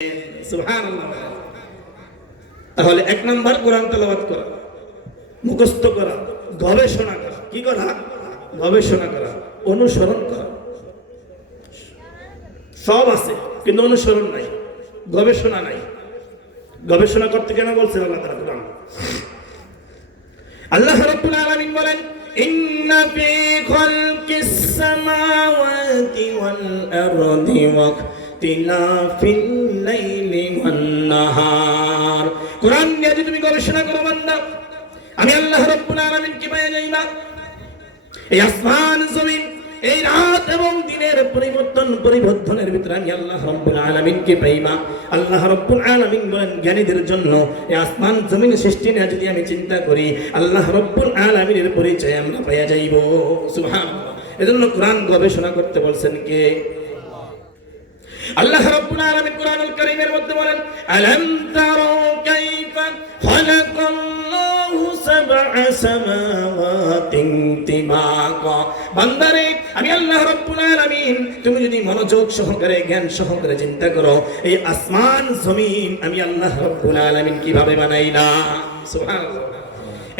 সুবহানাল্লাহ। তাহলে এক নাম্বার কোরআন তেলাওয়াত করা, মুখস্থ করা, গবেষণা করা। কি করা? গবেষণা করা, অনুসরণ করা। সব আছে কিন্তু অনুসরণ নাই, গবেষণা নাই। গবেষণা করতে কেন বলছেন আল্লাহ তাআলা কোরআন? আল্লাহ রাব্বুল আলামিন বলেন, ইন্না ফি খালকিস সামাওয়াতি ওয়াল আরদি ওয়াখতিলাফিল লাইলি ওয়ান নাহার। কোরআন নিয়ে যদি তুমি গবেষণা করো বান্দা, আমি আল্লাহ রাব্বুল আলামিন কি পেয়ে যাইবা? এই আসমান জমিন, এই রাত এবং দিনের পরিবর্তনের ভিতরে আমি আল্লাহ রাব্বুল আলামিনকে পাইবা। আল্লাহ রাব্বুল আলামিন বলেন জ্ঞানীদের জন্য এই আসমান জমিন সৃষ্টি নিয়ে যদি আমি চিন্তা করি, আল্লাহ রাব্বুল আলামিনের পরিচয় আমরা পাইয়া যাইব। সুবহানাল্লাহ। এজন্য কোরআন গবেষণা করতে বলছেন কে? আল্লাহ রাব্বুল আলামিন কোরআনুল কারীমের মধ্যে বলেন, আলাম তারা কাইফা খালাকাল্লাহু সাবআ সামাওয়াতিন তিবাকা। বান্দারে, আমি আল্লাহ রাব্বুল আলামিন, তুমি যদি মনোযোগ সহকারে জ্ঞান সহকারে চিন্তা করো, এই আসমান জমিন আমি আল্লাহ রাব্বুল আলামিন কিভাবে বানাইলাম। সুবহানাল্লাহ।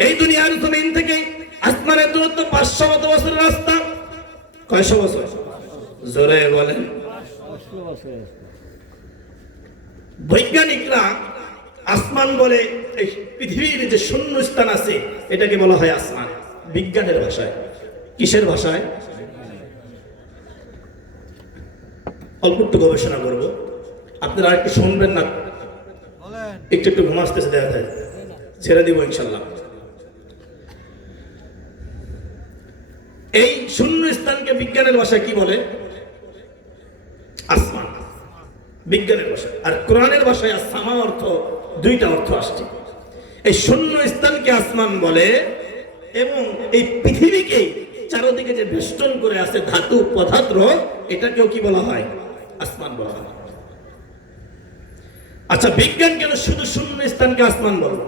এই দুনিয়ার জমিন থেকে আসমানের দূরত্ব 500 বছরের রাস্তা। কয়শো বছর? জোরে বলেন। বৈজ্ঞানিকরা আসমান বলে এই পৃথিবীর যে শূন্য স্থান আছে এটাকে বলা হয় আসমান, বিজ্ঞানের ভাষায়। কিসের ভাষায়? অল্প একটু গবেষণা করবো, আপনারা একটু শুনবেন না? একটু একটু ঘুমাসতেছে দেখা যায়, ছেড়ে দিব ইনশাল্লাহ। এই শূন্য স্থানকে বিজ্ঞানের ভাষায় কি বলে? আসমান, বিজ্ঞানের ভাষায়। আর কোরআনের ভাষায় আসামা অর্থ, দুইটা অর্থ আসছে। এই শূন্য স্থানকে আসমান বলে, এবং এই পৃথিবীকে চারদিকে যে বেষ্টন করে আছে ধাতু পদার্থ, এটাকেও কি বলা হয়? আসমান বলা হয়। আচ্ছা, বিজ্ঞান কেন শুধু শূন্য স্থানকে আসমান বলে?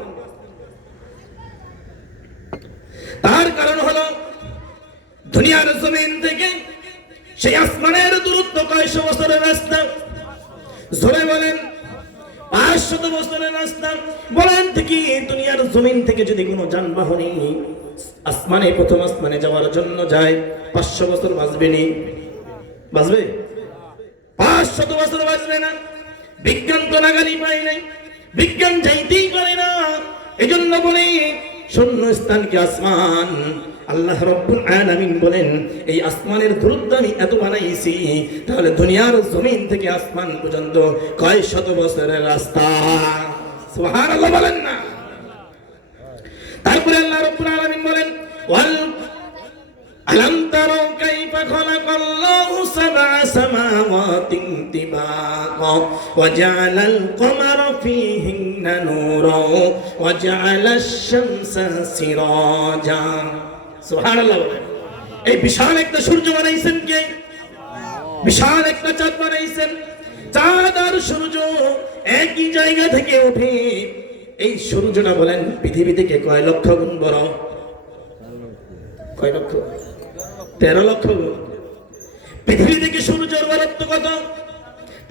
তার কারণ হলো দুনিয়ার জমিন থেকে সেই আসমানের দূরত্ব কয়শো বছরের রাস্তা। জোরে বলেন। 500 বছরের রাস্তা। বলেন থেকে দুনিয়ার জমিন থেকে যদি কোনো যানবাহনে আসমানে, প্রথম আসমানে যাওয়ার জন্য যায়, 500 বছর বাঁচবে নি? বাঁচবে? 500 বছর বাঁচবে না। বিজ্ঞান তো নাগালি পায় নাই, বিজ্ঞান যাইতেই পারে না। এজন্য বলে শূন্য স্থানকে আসমান। আল্লাহ রাব্বুল আলামিন বলেন, এই আসমানের দূরত্ব আমি এত বানাইছি, তাহলে দুনিয়ার জমিন থেকে আসমান পর্যন্ত কয় শত বছরের রাস্তা। সুবহানাল্লাহ বলেন না? তারপরে আল্লাহ রাব্বুল আলামিন বলেন, ওয়াল আলাম তারা কাইফা খালাকাল্লাহু সাবআ সামাওয়াতিন তিবাকা ওয়া জাআলাল কমারা ফীহিন্না নূরান ওয়া জাআলাশ শামসা সিরাজা। সুবহানাল্লাহ বলেন। এই বিশাল একটা সূর্য বানাইছেন কে? বিশাল একটা চাঁদ বানাইছেন। চাঁদ আর সূর্য একই জায়গা থেকে ওঠে। এই সূর্যটা বলেন পৃথিবী থেকে কয় লক্ষ গুণ বড়? কয় লক্ষ? 13 লক্ষ গুণ। পৃথিবী থেকে সূর্যের বরত্ব কত?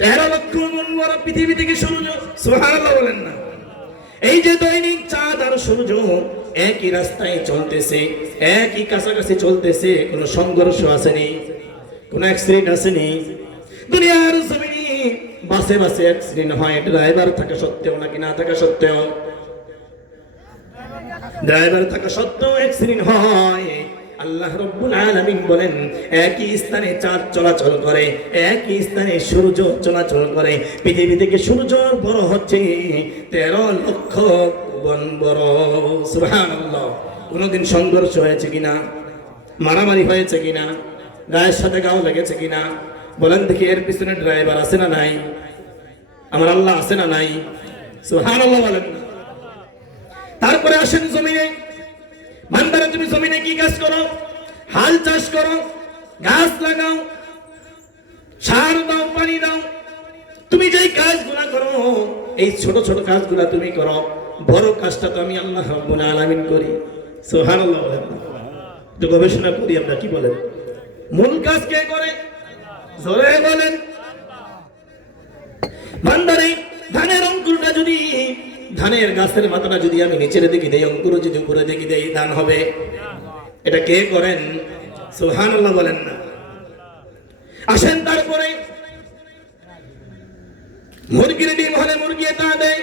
13 লক্ষ গুণ বড় পৃথিবী থেকে সূর্য। সুবহানাল্লাহ বলেন না? এই যে দৈনিক চাঁদ আর সূর্য একই রাস্তায় চলতেছে, একই কাছাকাছি চলতেছে, কোনো সংঘর্ষ আসেনি, কোনো অ্যাক্সিডেন্ট আসেনি। দুনিয়ার জমিনে বাসে বাসে অ্যাক্সিডেন্ট হয়, ড্রাইভার থাকা সত্ত্বেও নাকি না থাকা সত্ত্বেও? ড্রাইভার থাকা সত্ত্বেও অ্যাক্সিডেন্ট হয়। আল্লাহ রাব্বুল আলামিন বলেন, একই স্থানে চাঁদ চলাচল করে, একই স্থানে সূর্য চলাচল করে। পৃথিবী থেকে সূর্য বড় হচ্ছে 13 লক্ষ গুণ বড়। সুবহানাল্লাহ। কোনদিন সংঘর্ষ হয়েছে কিনা? মারামারি হয়েছে কিনা? গায়ের সাথে গাও লেগেছে কিনা? বলেন দেখি। এর পিছনে ড্রাইভার আছে না নাই? আমার আল্লাহ আছে না নাই? সুবহানাল্লাহ বলেন। তারপরে আসেন জমিনে। বান্দারা, তুমি জমিনে কি কাজ করো? হাল চাষ করো, গাছ লাগাও, সার দাও, পানি দাও। তুমি যেই কাজগুলা করো, এই ছোট ছোট কাজগুলা তুমি করো, বড় কাজটা তো আমি আল্লাহ রাব্বুল আলামিন করি। সুবহানাল্লাহ বলেন। তো গবেষণা করি আমরা, কি বলেন? মূল কাজ কে করে? জোরে বলেন। বান্দারে ধানের অঙ্কুরটা যদি, ধানের গাছের মাথাটা যদি আমি নিচের দিকে দেই, অঙ্কুর যদি উপরে দিকে দেই, ধান হবে? এটা কে করেন? সুবহানাল্লাহ বলেন না। আসেন তারপরে মুরগির ডিম হলে মুরগি তা দেয়,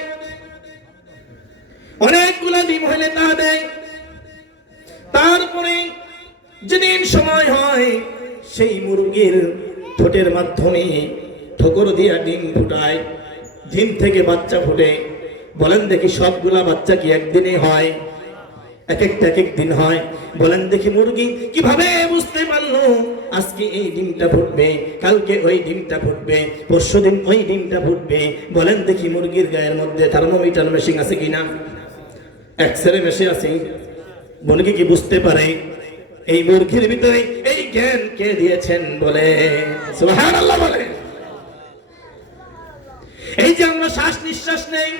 অনেকগুলো ডিম হলে তা দেয়। তারপরে যেদিন সময় হয় সেই মুরগির ঠোঁটের মাধ্যমে ঠোকর দিয়া ডিম ফুটায়, ডিম থেকে বাচ্চা ফুটে। বলেন দেখি সবগুলা বাচ্চা কি একদিনে হয়? এক এক দিন হয়। বলেন দেখি মুরগি কিভাবে বুঝতে পারলো আজকে এই ডিমটা ফুটবে, কালকে ওই ডিমটা ফুটবে, পরশুদিন ওই ডিমটা ফুটবে? বলেন দেখি মুরগির গায়ের মধ্যে থার্মোমিটার মেশিন আছে কিনা, এক্সরে মেশিন আছে? মুরগি কি বুঝতে পারে? এই মুরগির ভিতরে এই জ্ঞান কে দিয়েছেন? বলে সুবহানাল্লাহ বলে। এই যে আমরা শ্বাস নিঃশ্বাস নেই,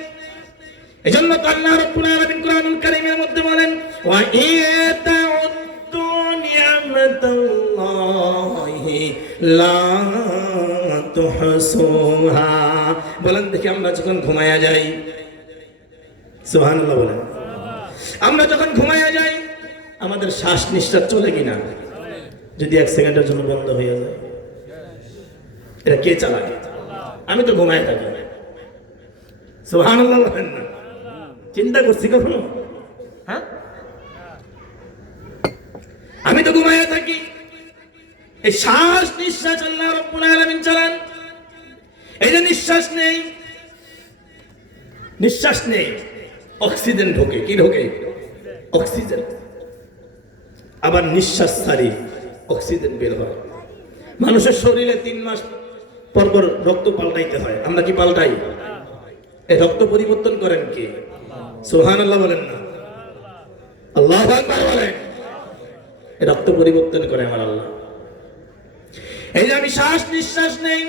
এজন্য তো আল্লাহ রাব্বুল আলামিন কোরআনুল কারীমের মধ্যে বলেন, ওয়া ইয়াতাউদ্দু নি'মাতাল্লাহি লা তুহসুহা। বলেন দেখি আমরা যখন ঘুমায়া যাই, সুবহানাল্লাহ বলেন, আমরা যখন ঘুমায়া যাই আমাদের শ্বাস নিঃশ্বাস চলে কিনা? যদি এক সেকেন্ডের জন্য বন্ধ হয়ে যায়, এটা কে চালায়? আমি তো ঘুমায় থাকি। সুবহানাল্লাহ বলেন না। চিন্তা করছি কখনো? হ্যাঁ, আমি তো ঘুমায় থাকি। এই শ্বাস নিঃশ্বাস আল্লাহ রাব্বুল আলামিন চালান। এই যে নিঃশ্বাস নেই, নিঃশ্বাস নেই, অক্সিজেন ঢোকে। কি ঢোকে? অক্সিজেন। আবার নিঃশ্বাস ছাড়ি, অক্সিজেন বের হয়। মানুষের শরীরে 3 মাস পর পর রক্ত পাল্টাইতে হয়। আমরা কি পাল্টাই? এই রক্ত পরিবর্তন করেন কে? সুবহানাল্লাহ বলেন না। আল্লাহু আকবার বলেন। এই রক্ত পরিবর্তন করে আমার আল্লাহ। এই যে আমি শ্বাস নিঃশ্বাস নেই,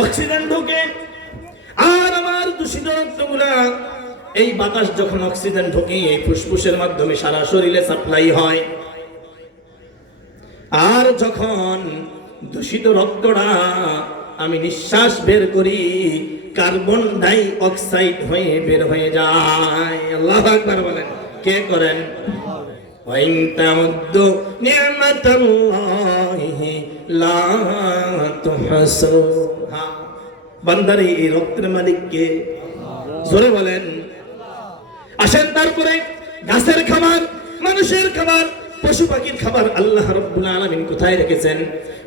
অক্সিজেন ঢোকে, আর আমার দূষিত রক্তগুলা, এই বাতাস যখন অক্সিজেন ঢোকে এই ফুসফুসের মাধ্যমে সারা শরীরে সাপ্লাই হয়। আর যখন দূষিত রক্তটা আমি নিঃশ্বাস বের করি, কার্বন ডাই অক্সাইড হয়ে বের হয়ে যায়। আল্লাহু আকবার বলেন। কে করেন? ওয়াইন তাউদ্দু নি'মাতাল্লাহি লা তুহসুহা। বান্দারে এই রক্তের মালিক কে? জোরে বলেন। আসেন তারপরে গাছের খাবার, মানুষের খাবার, পশু পাখির খাবার আল্লাহ রাব্বুল আলামিন কোথায় রেখেছেন?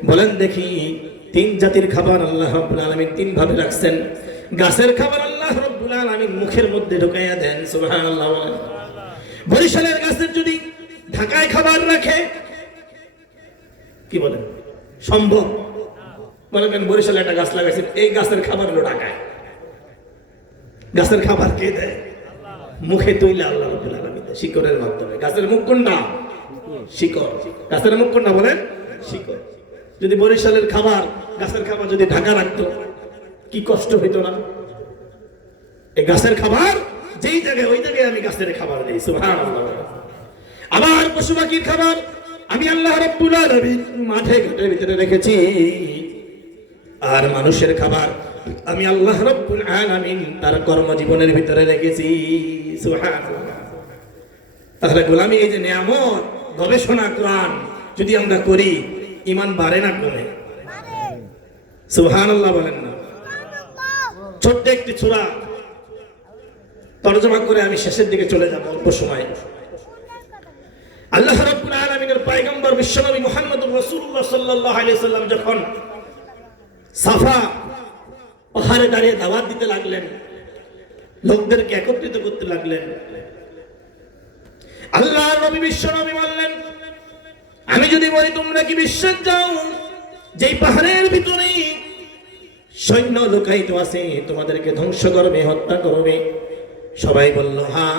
বলেন দেখি। 3 জাতির খাবার আল্লাহ রাব্বুল আলামিন 3 ভাবে রাখছেন। গাছের খাবার আল্লাহ রাব্বুল আলামিন মুখের মধ্যে ঢুকাইয়া দেন। সুবহানাল্লাহ। বরিশালের গাছের যদি ঢাকায় খাবার রাখে, কি বলেন সম্ভব? মনে করেন বরিশালে একটা গাছ লাগাইছে, এই গাছের খাবার হলো ঢাকায়। গাছের খাবার কে দেয়? মুখে তৈলে আল্লাহ রাব্বুল আলামিন শিকড়ের মাধ্যমে। গাছের মুখ কোনটা? শিকড়। গাছের মুখ কোনটা বলেন? শিকড়। যদি বরিশালের খাবার, গাছের খাবার যদি ঢাকা রাখতো, কি কষ্ট হইতো না? এই গাছের খাবার যেই জায়গায়, ওই জায়গায় আমি গাছের খাবার দিই। সুবহানাল্লাহ। আবার পশু পাখির খাবার আমি আল্লাহ রাব্বুল আলামিন মাঠে ঘাটের ভিতরে রেখেছি। আর মানুষের খাবার আমি আল্লাহ রাব্বুল আলামিন তার কর্মজীবনের ভিতরে রেখেছি। সুবহানাল্লাহ। তাহলে গোলামি এই যে নিয়ামত, গবেষণা কোরআন যদি আমরা করি, ঈমান বাড়ে না কমে? সুবহানাল্লাহ বলেন না। ছোট্ট একটি সূরা তরজমা করে আমি শেষের দিকে চলে যাব অল্প সময়। আল্লাহ রাব্বুল আলামিনের পয়গম্বর বিশ্বনবী মুহাম্মদুর রাসূলুল্লাহ সাল্লাল্লাহু আলাইহি সাল্লাম যখন সাফা পাহাড়ে দাঁড়িয়ে দাওয়াত দিতে লাগলেন, লোকদেরকে একত্রিত করতে লাগলেন, আল্লাহর নবী বিশ্বনবী বললেন, আমি যদি বলি তোমরা কি বিশ্বাস যাও যেই পাহাড়ের ভিতরে সৈন্য লুকায়িত আছে, তোমাদেরকে ধ্বংস করবে, হত্যা করবে? সবাই বলল হ্যাঁ।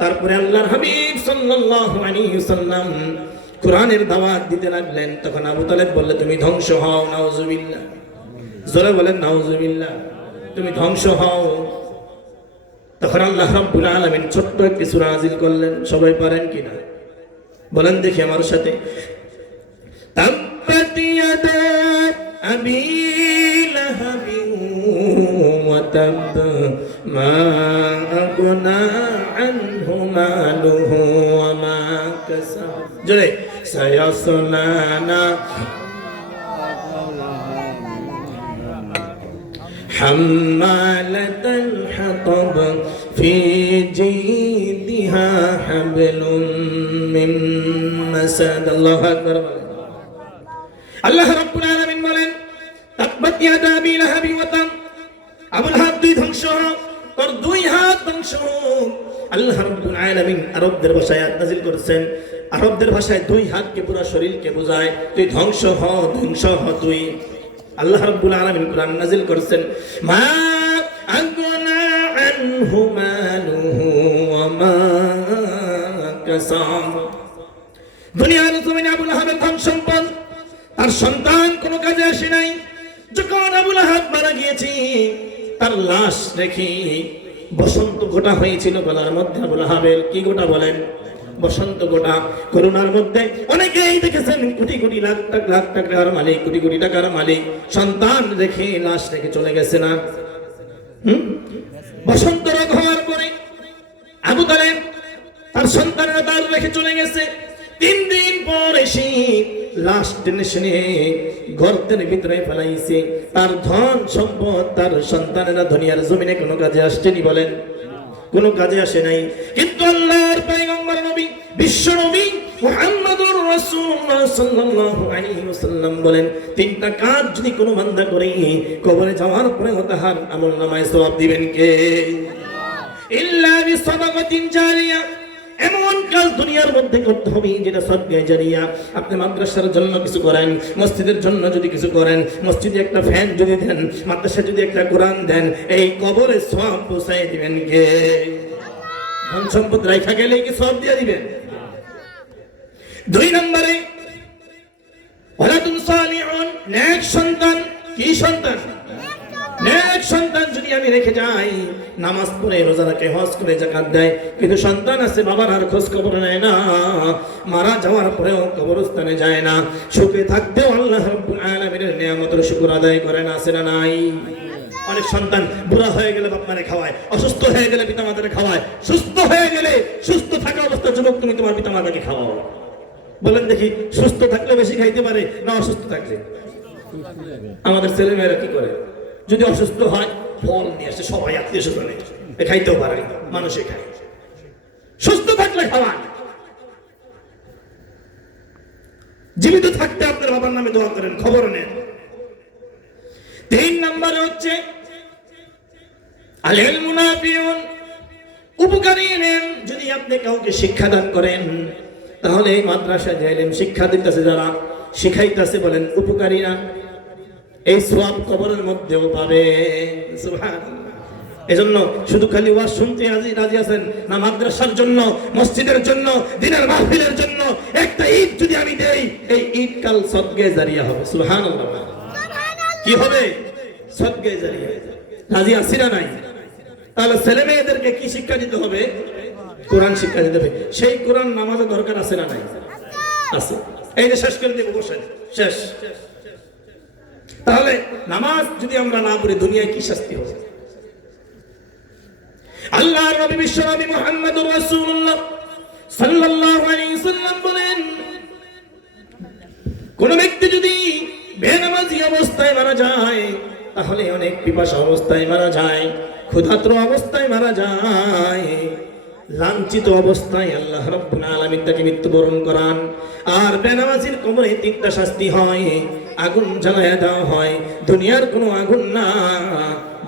তারপরে আল্লাহর হাবিব সাল্লাল্লাহু আলাইহি ওয়াসাল্লাম কোরআনের দাওয়াত দিতে লাগলেন। তখন আবু তালেব বললেন, তুমি ধ্বংস হও। নাউজুবিল্লাহ। জোরে বলেন নাউজুবিল্লাহ। তুমি ধ্বংস হও। তখন আল্লাহ রাব্বুল আলামিন ছোট্ট একটি সূরা নাযিল করলেন। সবাই পারেন কিনা বলেন দেখি আমার সাথে। তাব্বাত ইয়াদা আবি লাহাব وتب ما أغنى عنه ماله وما كسب جري سيصلى حمالة الحطب في جيدها حبل من مسد الله أكبر আল্লাহ রাব্বুল আলামিন বলেন তাকবাত ইয়াদা আবি লাহাবি ওয়া তাম আবুল হাব দুই ধ্বংস তোর দুই হাত ধ্বংস আল্লাহ রাব্বুল আলামিন আরবদের ভাষায় আয়াত নাযিল করেছেন আরবদের ভাষায় দুই হাতকে পুরো শরীরকে বোঝায় তুই ধ্বংস হ তুই আল্লাহ রাব্বুল আলামিন কুরআন নাযিল করেছেন মা আগনা আনহু মালুহু ওয়া মা কাসাব দুনিয়ার জমিনে আবুল হাবের ধন সম্পদ আর সন্তান কোনো কাজে আসে নাই যখন আবুল আহাব মারা গিয়েছে তার লাশ রেখে বসন্ত গোটা হয়েছিল গলার মধ্যে আবুল আহাবের কি গোটা বলেন বসন্ত গোটা করোনার মধ্যে অনেকেই দেখেছেন কোটি কোটি লাখ টাকার মালিক কোটি কোটি টাকার মালিক সন্তান রেখে লাশ রেখে চলে গেছে না বসন্ত রোগ হওয়ার পরে আবু তালেব তার সন্তানেরা তার রেখে চলে গেছে 3 দিন পর এসে লাশ টেনে গর্তের ভিতরে ফেলাইছে তার ধন সম্পদ তার সন্তানেরা দুনিয়ার জমিনে কোনো কাজে আসছেনি বলেন কোনো কাজে আসে নাই কিন্তু আল্লাহর পয়গম্বর নবী বিশ্ব নবী মুহাম্মদুর রাসূলুল্লাহ সাল্লাল্লাহু আলাইহি ওয়াসাল্লাম বলেন তিনটা কাজ যদি কোনো বান্দা করে কবরে যাওয়ার পরে তাহার আমলনামায় সওয়াব দিবেন কে ইল্লা বিসাদাকাতিন জারিয়া এমন কাজ দুনিয়ার মধ্যে করতে হবে যেটা সদকায়ে জারিয়া আপনি মাদ্রাসার জন্য কিছু করেন মসজিদের জন্য যদি কিছু করেন মসজিদে একটা ফ্যান যদি দেন মাদ্রাসায় যদি একটা কোরআন দেন এই কবরে সওয়াব পৌঁছায় দিবেন কে ধন সম্পদ রাখা গেলে কি সওয়াব দিয়ে দিবেন 2 নম্বরে ওয়ালাদুন সালিহুন নেক সন্তান কি সন্তান নেক সন্তান যদি আমি রেখে যাই নামাজ পড়ে রোজা রাখে হজ করে যাকাত দেয় কিন্তু সন্তান আছে বাবার আর খোঁজ খবর নেয় না মারা যাওয়ার পরেও কবরস্থানে যায় না সুখে থাকতেও আল্লাহ রাব্বুল আলামিনের নিয়ামতের শুকর আদায় করে না আছে না নাই অনেক সন্তান বুড়া হয়ে গেলে বাপ মারে খাওয়ায় অসুস্থ হয়ে গেলে পিতা মাতারে খাওয়ায় সুস্থ হয়ে গেলে সুস্থ থাকা অবস্থায় যুবক তুমি তোমার পিতা মাতাকে খাওয়াও বলেন দেখি সুস্থ থাকলে বেশি খাইতে পারে না অসুস্থ থাকলে আমাদের ছেলে মেয়েরা কি করে যদি অসুস্থ হয় ফল নিয়ে আসে সবাই আত্মীয় স্বজনে খাইতেও পারে মানুষে খায় সুস্থ থাকলে খাওয়ান জীবিত থাকতে আপনার বাবার নামে দোয়া করেন খবর নেন 3 নম্বরে হচ্ছে আল ইলমু নাফিউন উপকারী ইলম যদি আপনি কাউকে শিক্ষা দান করেন তাহলে মাদ্রাসায় যে ইলম শিক্ষা দিতেছে যারা শিখাইতেছে বলেন উপকারীরা এই সওয়াব কবরের মধ্যেও পাবে সুবহানাল্লাহ এজন্য শুধু খালি ওয়াজ শুনতে রাজি আছেন না মাদ্রাসার জন্য মসজিদের জন্য দ্বীনের মাহফিলের জন্য একটা ঈদ যদি আমি দেই এই ঈদ কাল সদকায়ে জারিয়া হবে সুবহানাল্লাহ কি হবে সদকায়ে জারিয়া রাজি আছি না নাই তাহলে ছেলে মেয়েদেরকে কি শিক্ষা দিতে হবে কোরআন শিক্ষা দিতে হবে সেই কোরআন নামাজের দরকার আছে না নাই আছে এই যে শেষ করে দেব বসে শেষ তাহলে নামাজ যদি আমরা না পড়ি দুনিয়ায় কি শাস্তি হবে আল্লাহর নবী বিশ্ব নবী মুহাম্মদুর রাসূলুল্লাহ সাল্লাল্লাহু আলাইহি ওয়াসাল্লাম বলেন কোন ব্যক্তি যদি বেনামাজি অবস্থায় মারা যায় তাহলে অনেক পিপাসা অবস্থায় মারা যায় ক্ষুধার্ত অবস্থায় মারা যায় লাঞ্ছিত অবস্থায় আল্লাহ রাব্বুল আলামিন তাকে মৃত্যুবরণ করান আর বেনামাজির কবরে 3টা শাস্তি হয় আগুন জ্বালায়া দেওয়া হয় দুনিয়ার কোনো আগুন না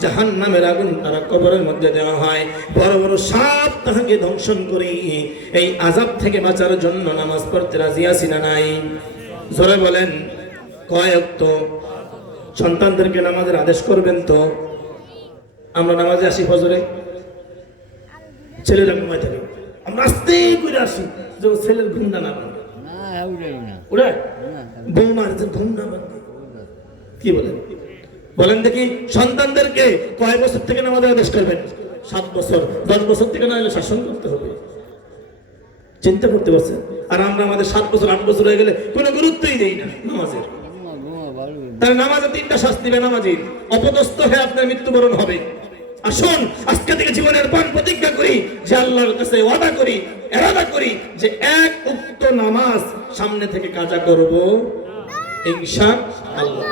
জাহান্নামের আগুন তারা কবরের মধ্যে দেওয়া হয় বড় বড় সাপ তাকে দংশন করে এই আযাব থেকে বাঁচার জন্য নামাজ পড়তে রাজি আছি না নাই জোরে বলেন কয় ওয়াক্ত সন্তানদেরকে নামাজের আদেশ করবেন তো আমরা নামাজে আসি ফজরে ছেলেরা ঘুমায় থাকে আমরা আস্তে করে আসি যে ছেলের ঘুমটা না পাবে ওরা বৌমার যে ঘুম না পাবে কি বলেন বলেন দেখি সন্তানদেরকে কয় বছর থেকে নামাজের আদেশ করবেন 7 বছর 10 বছর থেকে না হলে শাসন করতে হবে চিন্তা করতে পারছেন আর আমরা আমাদের 7 বছর 8 বছর হয়ে গেলে কোনো গুরুত্বই দেই না নামাজের তাহলে নামাজে 3টা শাস্তি বেনামাজির অপদস্থ হয়ে আপনার মৃত্যুবরণ হবে আসুন আজকে থেকে জীবনের পান প্রতিজ্ঞা করি যে আল্লাহর কাছে ওয়াদা করি, ইরাদা করি যে এক উক্ত নামাজ সামনে থেকে কাজা করব ইনশাআল্লাহ।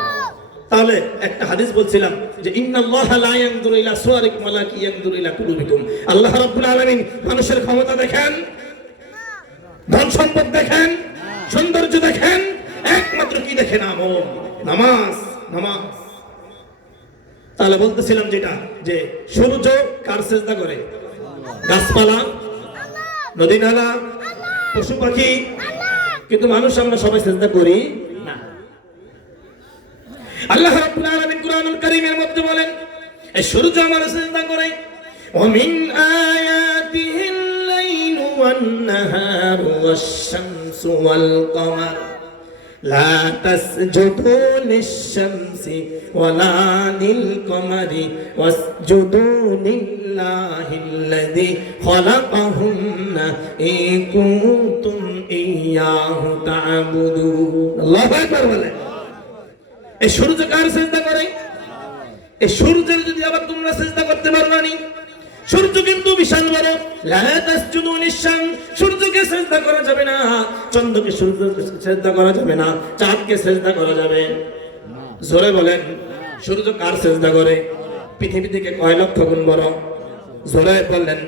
তাহলে একটা হাদিস বলছিলাম যে ইন্নাল্লাহা লা ইয়ানজুরু ইলা সুওয়ারিকুম ওয়ালাকিন ইয়ানজুরু ইলা কুলুবিকুম। আল্লাহ রাব্বুল আলামিন মানুষের ক্ষমতা দেখেন, ধন সম্পদ দেখেন, সৌন্দর্য দেখেন, একমাত্র কি দেখেন? আমল, নামাজ, নামাজ। তাহলে বলতেছিলাম যেটা যে সূর্য কার সিজদা করে? গাছপালা, নদী নালা, পশু পাখি, কিন্তু মানুষ আমরা সবাই সিজদা করি না। আল্লাহ রাব্বুল আলামিন কুরআনুল কারীমের মধ্যে বলেন এই সূর্য আমার সিজদা করে। ওয়া মিন আয়াতিহিল লাইলু ওয়ান নাহারু ওয়াশ-শামসু ওয়াল কমার লা তাসজুদু লিশ-শামসি ওয়ালা লিল-কমারি ওয়াসজুদু লিল্লাহিল্লাযী খালাকাহুন্না ইন কুনতুম ইয়্যাহু তা'বুদুন। আল্লাহু আকবার বলেন। এই সূর্য কার সিজদা করে? এই সূর্যের যদি আবার তোমরা সিজদা করতে পারবে না, সূর্য কিন্তু বিশাল বড়। লা তাসজুদু লিশ-শামস, সূর্যকে সিজদা করা যাবে না, চন্দ্রকে সিজদা করা যাবে না, চাঁদকে সিজদা করা যাবে না। জোরে বলেন, সূর্য কার সিজদা করে? পৃথিবী থেকে কয় লক্ষ গুণ বড়? জোরে বলেন,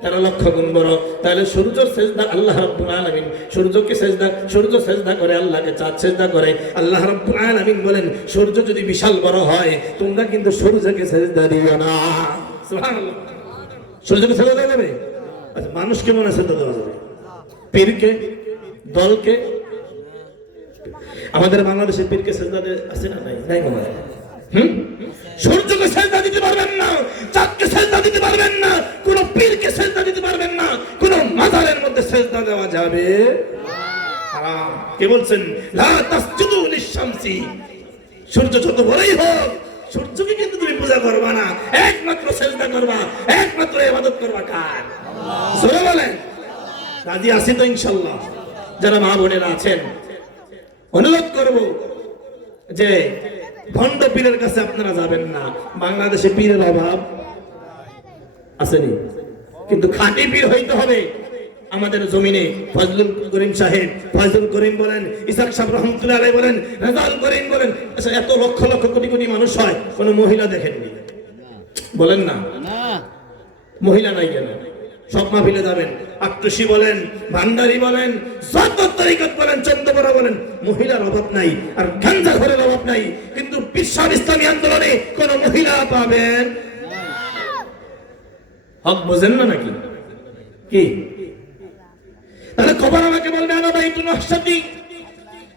13 লক্ষ গুণ বড়। তাহলে সূর্যের সিজদা আল্লাহ রাব্বুল আলামিন, সূর্যকে সিজদা, সূর্য সিজদা করে আল্লাহকে, চাঁদ সিজদা করে। আল্লাহ রাব্বুল আলামিন বলেন সূর্য যদি বিশাল বড় হয় তোমরা কিন্তু সূর্যকে সিজদা দিও না। সুবহানাল্লাহ। সূর্যকে সিজদা দেওয়া যাবে? আচ্ছা, মানুষকে মনে সিজদা দেওয়া যাবে? পীরকে, দলকে? আমাদের বাংলাদেশে পীরকে সিজদা আছে না? নাই, নাই মনে হয়। সূর্যকে সিজদা দিতে পারবেন না, চাঁদকে সিজদা দিতে পারবেন না, কোন পীরকে সিজদা দিতে পারবেন না, কোন মাজারের মধ্যে সিজদা দেওয়া যাবে না। কে বলছেন লা তাসজুদু লিশ-শামসি? সূর্য যত বড়ই হোক সূর্যকে কিন্তু তুমি পূজা করবা না, একমাত্র সিজদা করবা, একমাত্র ইবাদত করবা কার? আল্লাহ। জোরে বলেন। রাজি আছি তো ইনশাআল্লাহ? যারা মা বোনেরা আছেন অনুরোধ করব যে ভণ্ড পীরের কাছে আপনারা যাবেন না। বাংলাদেশে পীরের অভাব আসেনি, কিন্তু খাঁটি পীর হইতে হবে। আমাদের জমিনে ফজলুল করিম সাহেব, ফজলুল করিম বলেন, ইসাক সাহেব রহমতুল্লাহ আলাইহি বলেন, রেজাউল করিম বলেন, আচ্ছা এত লক্ষ লক্ষ কোটি কোটি মানুষ হয়, কোনো মহিলা দেখেননি? বলেন না, মহিলা নাই কেন? সব মাহফিলে যাবেন, আক্রোশী বলেন, ভান্ডারি বলেন, যত তরিকত বলেন, চন্দ্রপড়া বলেন, মহিলার অভাব নাই, আর গাঞ্জা ঘরের অভাব নাই, কিন্তু বিশ্ব ইসলামী আন্দোলনে কোন মহিলা পাবেন? হক বোঝেন না নাকি? কি তাহলে খবর আমাকে বলবে আনা বাইতুন ওয়াহশাতি,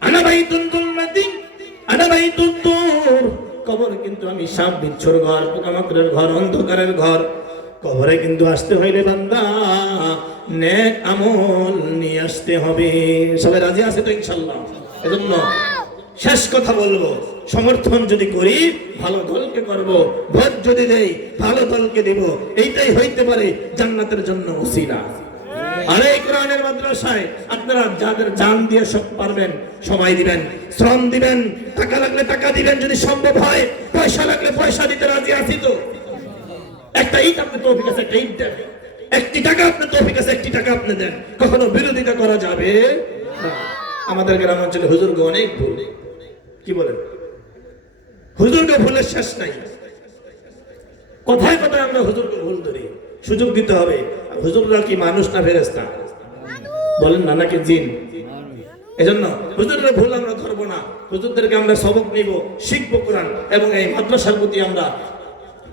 আনা বাইতুন দুলমাতি, আনা বাইতুন তুর। কবর কিন্তু আমি সাপ বিচ্ছুর ঘর, পোকামাকড়ের ঘর, অন্ধকারের ঘর। কবরে কিন্তু আসতে হইলে বান্দা নেক আমল নিয়ে আসতে হবে। সবাই রাজি আছে তো ইনশাআল্লাহ? এজন্য শেষ কথা বলবো, সমর্থন যদি করি ভালো দলকে করব, ভোট যদি দেই ভালো দলকে দেব। এইটাই হইতে পারে জান্নাতের জন্য ওসিলা। আর এই কোরআনের মাদ্রাসায় আপনারা যাদের জান দিয়ে সব পারবেন সময় দিবেন, শ্রম দিবেন, টাকা লাগলে টাকা দিবেন, যদি সম্ভব হয় পয়সা লাগলে পয়সা দিতে রাজি আছি তো। একটা ইট আপনি তৌফিক আছে, একটা ইট দেন, একটি টাকা আপনি তৌফিক আছে, একটি টাকা আপনি দেন, কখনো বিরোধিতা করা যাবে না। আমাদের গ্রাম অঞ্চলে হুজুরকে অনেক ভুল, কি বলেন? হুজুরকে ভুলের শেষ নাই। কথায় কথায় আমরা হুজুরকে ভুল ধরি। সুযোগ দিতে হবে। হুজুররা কি মানুষ না ফেরেশতা? বলেন না, নাকি জিন? এজন্য হুজুরের ভুল আমরা ধরবো না। হুজুরদেরকে আমরা সবক নিব, শিখবো কোরআন, এবং এই মাদ্রাসার প্রতি আমরা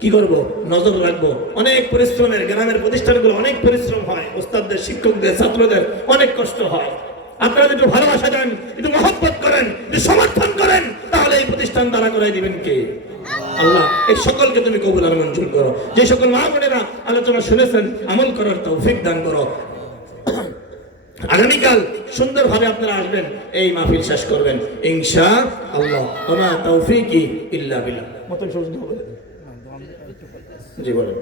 কি করব? নজর রাখবো। অনেক পরিশ্রমের, গ্রামের প্রতিষ্ঠানগুলো অনেক পরিশ্রম হয়, ওস্তাদদের, শিক্ষকদের, ছাত্রদের অনেক কষ্ট হয়। আপনারা যদি ভালোবাসা দেন, একটু মহব্বত করেন, একটু সমর্থন করেন, তাহলে এই প্রতিষ্ঠান দাঁড়া করাই দিবেন কে? আল্লাহ। এই সকলকে তুমি কবুল আর মঞ্জুর করো। যে সকল মা বোনেরা আলোচনা শুনেছেন আমল করার তৌফিক দান করো। আগামীকাল সুন্দরভাবে আপনারা আসবেন, এই মাহফিল শেষ করবেন ইনশাআল্লাহ। ওয়া মা তাওফীকি ইল্লা বিল্লাহ। জি বলেন।